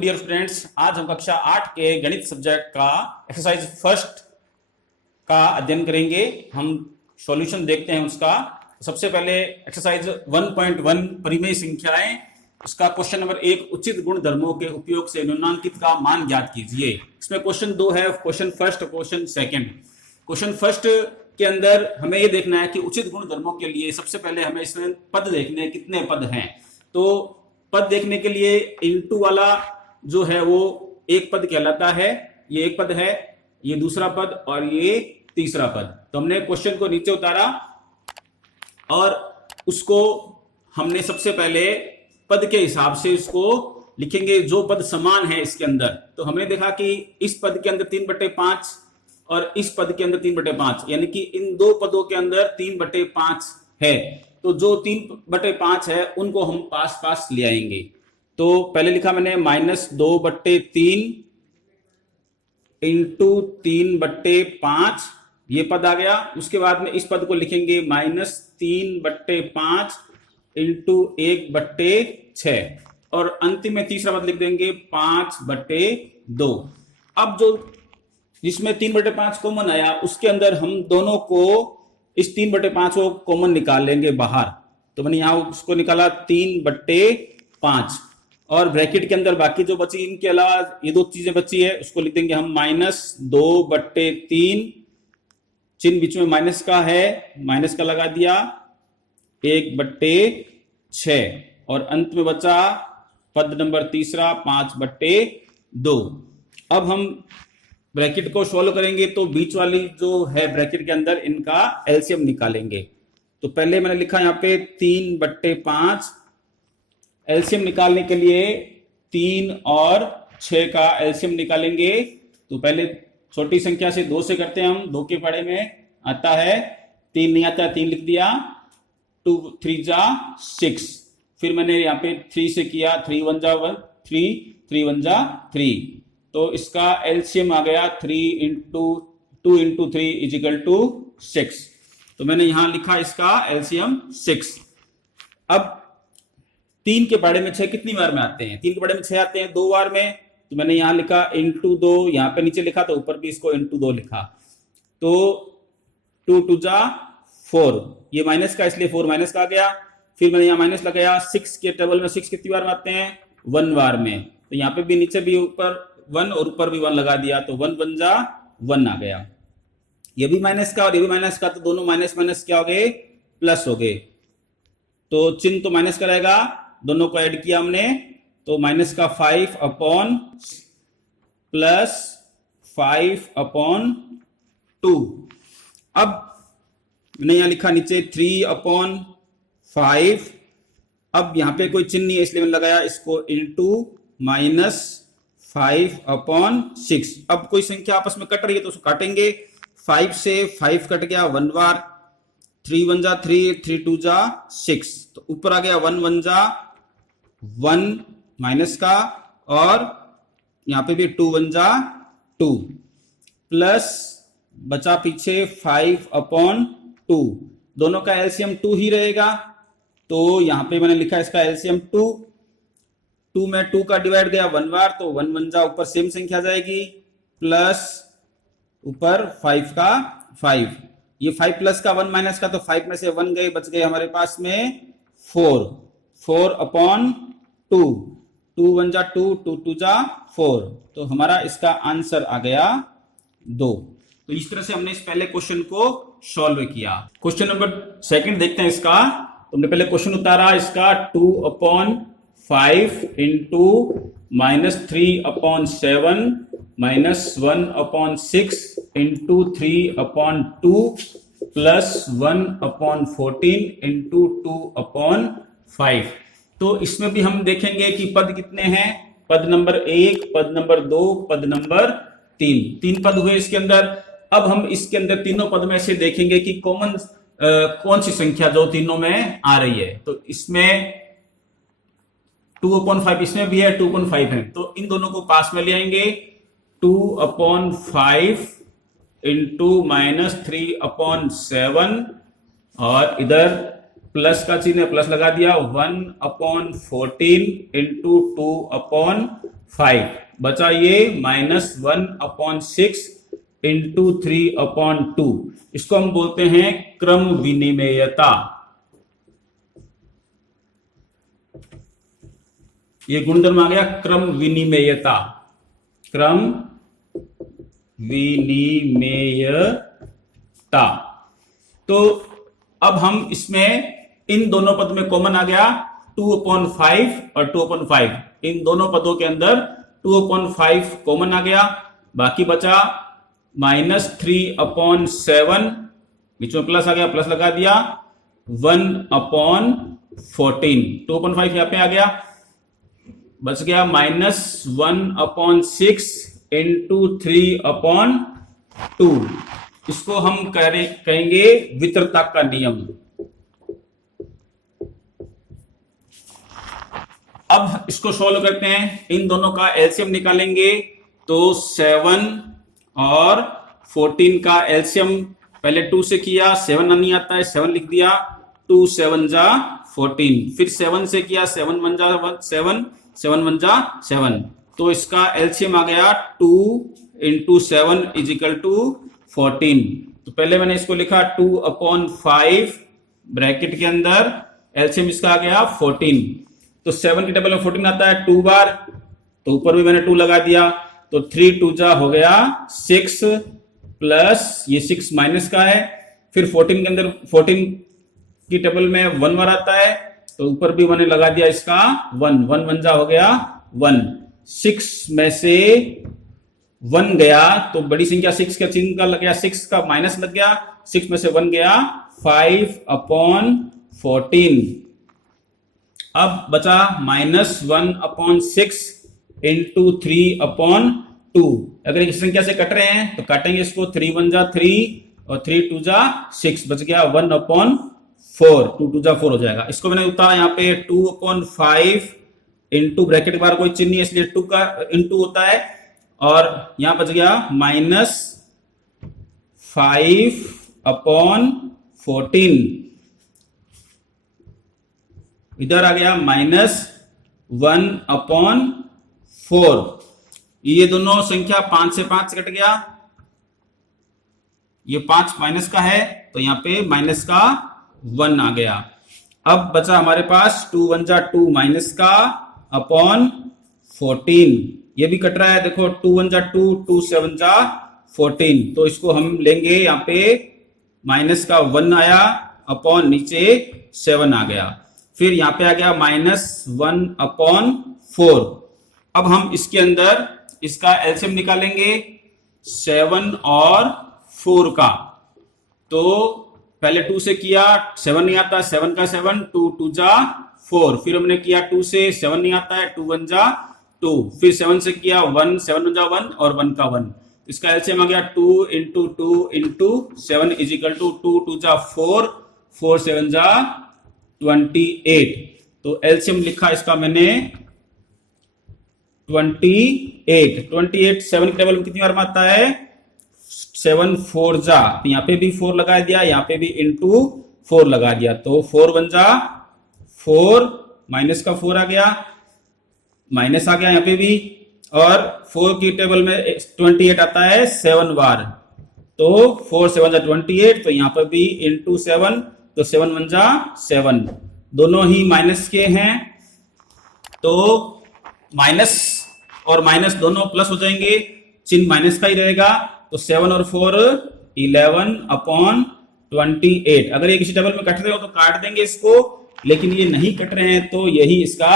Dear students, आज हम कक्षा 8 के गणित सब्जेक्ट का एक्सरसाइज फर्स्ट का अध्ययन करेंगे। हम सॉल्यूशन देखते हैं उसका। सबसे पहले एक्सरसाइज 1.1 परिमेय संख्याएं, उसका क्वेश्चन नंबर 1, उचित गुण धर्मों के उपयोग से निम्नांकित का मान ज्ञात कीजिए। इसमें क्वेश्चन 2 है, question first, question second. Question first के अंदर हमें ये देखना है कि उचित गुण धर्मों के लिए सबसे पहले हमें इसमें पद देखने हैं, कितने पद हैं। तो पद देखने के लिए इनटू वाला जो है वो एक पद कहलाता है। ये एक पद है, ये दूसरा पद और ये तीसरा पद। तो हमने क्वेश्चन को नीचे उतारा और उसको हमने सबसे पहले पद के हिसाब से उसको लिखेंगे जो पद समान है इसके अंदर। तो हमने देखा कि इस पद के अंदर 3/5 और इस पद के अंदर 3/5, यानी कि इन दो पदों के अंदर 3/5 है। तो जो 3/5 है उनको हम पास पास ले आएंगे। तो पहले लिखा मैंने -2/3 इंटू 3/5, ये पद आ गया। उसके बाद में इस पद को लिखेंगे -3/5 इंटू 1/6 और अंतिम में तीसरा पद लिख देंगे 5/2। अब जो जिसमें 3/5 कॉमन आया उसके अंदर हम दोनों को इस 3/5 को कॉमन निकाल लेंगे बाहर। तो मैंने यहां उसको निकाला 3/5 और ब्रैकेट के अंदर बाकी जो बची, इनके अलावा ये दो चीजें बची है, उसको लिख देंगे हम -2/3, चिन्ह बीच में माइनस का है, माइनस का लगा दिया, 1/6 और अंत में बचा पद नंबर तीसरा 5/2। अब हम ब्रैकेट को सोल्व करेंगे तो बीच वाली जो है ब्रैकेट के अंदर इनका एलसीएम निकालेंगे। तो पहले मैंने लिखा यहाँ पे 3/5, एलसीएम निकालने के लिए 3 और 6 का एलसीएम निकालेंगे। तो पहले छोटी संख्या से 2 से करते हैं हम। 2 के पढ़े में आता है, 3 नहीं आता, 3 लिख दिया, 2 3 जा 6। फिर मैंने यहाँ पे 3 से किया, 3 1 जा 1, 3 1 जा 3। तो इसका एलसीएम आ गया 3 into 2 into 3 is equal to 6। तो मैंने यहां लिखा इसका एलसीएम 6। अब 3 के पढ़े में 6 कितनी बार में आते हैं? 3 के पढ़े में 6 आते हैं 2 बार में। तो मैंने यहां लिखा इंटू 2, यहां पे नीचे लिखा तो ऊपर भी इसको इंटू 2 लिखा। तो 2 2 जा 4, ये माइनस का इसलिए 4 माइनस का आ गया। फिर मैंने यहां माइनस लगाया। 6 के टेबल में 6 कितनी बार में आते हैं? 1 बार में। तो यहाँ पे भी नीचे भी ऊपर 1 और ऊपर भी 1 लगा दिया, तो 1 1 जा 1 आ गया। ये भी माइनस का और ये भी माइनस का, तो दोनों माइनस माइनस क्या हो गए? प्लस हो गए। तो चिन्ह तो माइनस का रहेगा, दोनों को ऐड किया हमने, तो माइनस का 5/, प्लस 5/2। अब मैंने यहां लिखा नीचे 3/5। अब यहां पे कोई चिन्ह नहीं है इसलिए मैंने लगाया इसको इंटू -5/6। अब कोई संख्या आपस में कट रही है तो उसको काटेंगे। 5 से 5 कट गया 1 बार, 3 1 जा 3, 3 2 जा 6। तो ऊपर आ गया 1 1 जा 1 माइनस का, और यहां पे भी 2 1 जा 2, प्लस बचा पीछे 5/2। दोनों का एलसीएम 2 ही रहेगा। तो यहां पे मैंने लिखा इसका एलसीएम 2। 2 में 2 का डिवाइड गया 1 बार, तो 1 1 जा ऊपर सेम संख्या जाएगी, प्लस ऊपर 5 का 5। ये 5 प्लस का 1 माइनस का, तो 5 में से 1 गए, बच गए हमारे पास में 4/2। 2 1 जा 2, 2 2 जा 4। तो हमारा इसका आंसर आ गया 2। तो इस तरह से हमने इस पहले क्वेश्चन को सॉल्व किया। क्वेश्चन नंबर सेकंड देखते हैं इसका। तो हमने पहले क्वेश्चन उतारा इसका 2/5 इंटू -3/7 -1/6 इंटू 3/2 प्लस 1/14 इंटू 2/5। तो इसमें भी हम देखेंगे कि पद कितने हैं। पद नंबर 1, पद नंबर 2, पद नंबर 3 पद हुए इसके अंदर। अब हम इसके अंदर तीनों पद में से देखेंगे कि कॉमन कौन सी संख्या जो तीनों में आ रही है। तो इसमें 2/5 इसमें भी है, 2/5 है, तो इन दोनों को पास में ले आएंगे। 2/5 इंटू -3/7 और इधर प्लस का चिन्ह प्लस लगा दिया 1/14 इंटू 2/5 5 बचा ये -1/6 इंटू 3/2। इसको हम बोलते हैं क्रम विनिमेयता। ये गुणधर्म आ गया क्रम विनिमेयता, क्रम विनिमेयता। तो अब हम इसमें इन दोनों पद में कॉमन आ गया 2/5 और 2/5, इन दोनों पदों के अंदर 2/5 कॉमन आ गया, बाकी बचा -3/7, बीच में प्लस आ गया, प्लस लगा दिया, 1/14, 2/5 यहां पे आ गया, बच गया -1/6 इंटू 3/2। इसको हम कहेंगे वितरता का नियम। अब इसको सॉल्व करते हैं, इन दोनों का एलसीएम निकालेंगे तो 7 और 14 का एलसीएम पहले 2 से किया, 7 नहीं आता है, 7 लिख दिया, 2 7 जा 14, फिर 7 से किया, 7 1 जा 7, 7 1 जा 7, तो इसका एलसीएम आ गया 2 इंटू 7 इज इक्वल टू 14। तो पहले मैंने इसको लिखा 2/5 ब्रैकेट के अंदर, एलसीएम इसका आ गया 14, तो 7 की टेबल में 14 आता है 2 बार, तो ऊपर भी मैंने 2 लगा दिया, तो 3 2 जा हो गया 6 प्लस ये 6 माइनस का है, फिर 14 के अंदर 14 की टेबल में 1 बार आता है, तो ऊपर भी मैंने लगा दिया इसका 1 1 1 जा हो गया 1, 6 में से 1 गया तो बड़ी संख्या 6 का चिन्ह का लग गया, 6 का माइनस लग गया, 6 में से 1 गया 5/14। अब बचा -1/6 इंटू 3/2। अगर इस संख्या से कट रहे हैं तो काटेंगे इसको, 3 1 जा 3 और 3 2 जा 6, बच गया 1/4, 2 2 जा 4 हो जाएगा। इसको मैंने उतारा यहाँ पे 2/5 इंटू ब्रैकेट के बाहर कोई चिन्ह नहीं है इसलिए 2 का इंटू होता है, और यहां बच गया -5/14, इधर आ गया -1/4। ये दोनों संख्या 5 से 5 कट गया, ये 5 माइनस का है तो यहां पे माइनस का 1 आ गया। अब बचा हमारे पास 2 1 जा 2 माइनस का अपॉन 14, ये भी कट रहा है, देखो 2 1 जा 2, 2 7 जा 14, तो इसको हम लेंगे यहाँ पे माइनस का 1 आया अपॉन नीचे 7 आ गया, फिर यहाँ पे आ गया -1/4। अब हम इसके अंदर इसका एलसीएम निकालेंगे 7 और 4 का, तो पहले 2 से किया, 7 नहीं आता, 7 का 7, 2 2 जा 4, फिर हमने किया 2 से, 7 नहीं आता है, 2 1 जा 2, फिर 7 से किया 1, 7 1 जा 1 और 1 का 1, इसका एलसीएम आ गया 2 into 2 into 7 is equal to 2 2 जा 4, 4 7 जा 28। तो एलसीएम लिखा इसका मैंने 28। 7 की टेबल में कितनी बार आता है, 7 4 जा, तो यहाँ पे भी 4 लगा दिया, यहाँ पे भी इंटू 4 लगा दिया, तो 4 1 जा 4, माइनस का 4 आ गया, माइनस आ गया यहाँ पे भी, और 4 की टेबल में 28 आता है 7 बार, तो 4 7 जा 28, तो यहाँ पर भी इंटू 7, तो 7 1 जा 7, दोनों ही माइनस के हैं, तो माइनस और माइनस दोनों प्लस हो जाएंगे, चिन्ह माइनस का ही रहेगा, तो 7 और 4 11/28। अगर ये किसी टेबल में कट रहे हो तो काट देंगे इसको, लेकिन ये नहीं कट रहे हैं तो यही इसका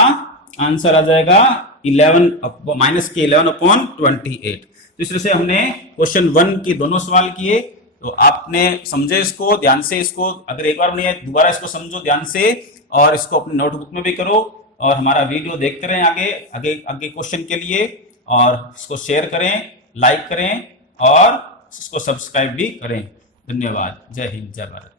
आंसर आ जाएगा 11/28। तो इस तरह से हमने क्वेश्चन 1 के दोनों सवाल किए, तो आपने समझे इसको ध्यान से, इसको अगर एक बार नहीं है दोबारा इसको समझो ध्यान से, और इसको अपने नोटबुक में भी करो, और हमारा वीडियो देखते रहें आगे आगे आगे क्वेश्चन के लिए, और इसको शेयर करें, लाइक करें और इसको सब्सक्राइब भी करें। धन्यवाद। जय हिंद, जय भारत।